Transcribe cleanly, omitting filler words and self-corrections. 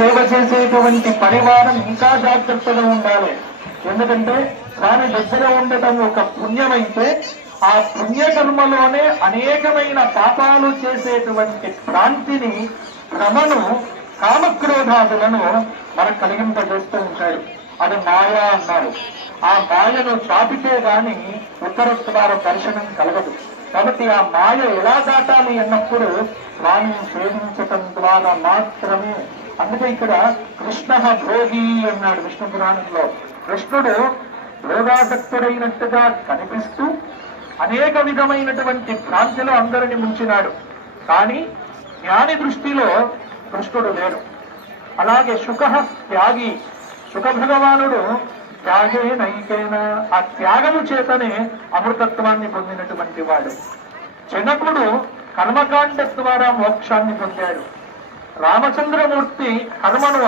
సేవ చేసేటువంటి పరివారం ఇంకా జాగ్రత్తగా ఉండాలి. ఎందుకంటే స్వామి దగ్గర ఉండటం ఒక పుణ్యమైతే ఆ పుణ్యకర్మలోనే అనేకమైన పాపాలు చేసేటువంటి క్రాంతిని, భ్రమను, కామక్రోధాదులను మనకు కలిగింపజేస్తూ ఉంటాడు. అది మాయ అన్నారు. ఆ మాయను చాపితే గాని ఉత్తరోత్తర దర్శనం కలగదు. కాబట్టి ఆ మాయ ఎలా దాటాలి అన్నప్పుడు స్వామిని సేవించటం ద్వారా మాత్రమే. అందుకే ఇక్కడ కృష్ణ భోగి అన్నాడు విష్ణు పురాణంలో. కృష్ణుడు భోగాసక్తుడైనట్టుగా కనిపిస్తూ అనేక విధమైనటువంటి భ్రాంతిలో అందరిని ముంచినాడు. కానీ జ్ఞాని దృష్టిలో కృష్ణుడు లేడు. అలాగే శుక త్యాగి, శుక భగవానుడు త్యాగే నైకేన, ఆ త్యాగము చేతనే అమృతత్వాన్ని పొందినటువంటి వాడు. జనకుడు కర్మకాండ ద్వారా మోక్షాన్ని పొందాడు. రామచంద్రమూర్తి కర్మను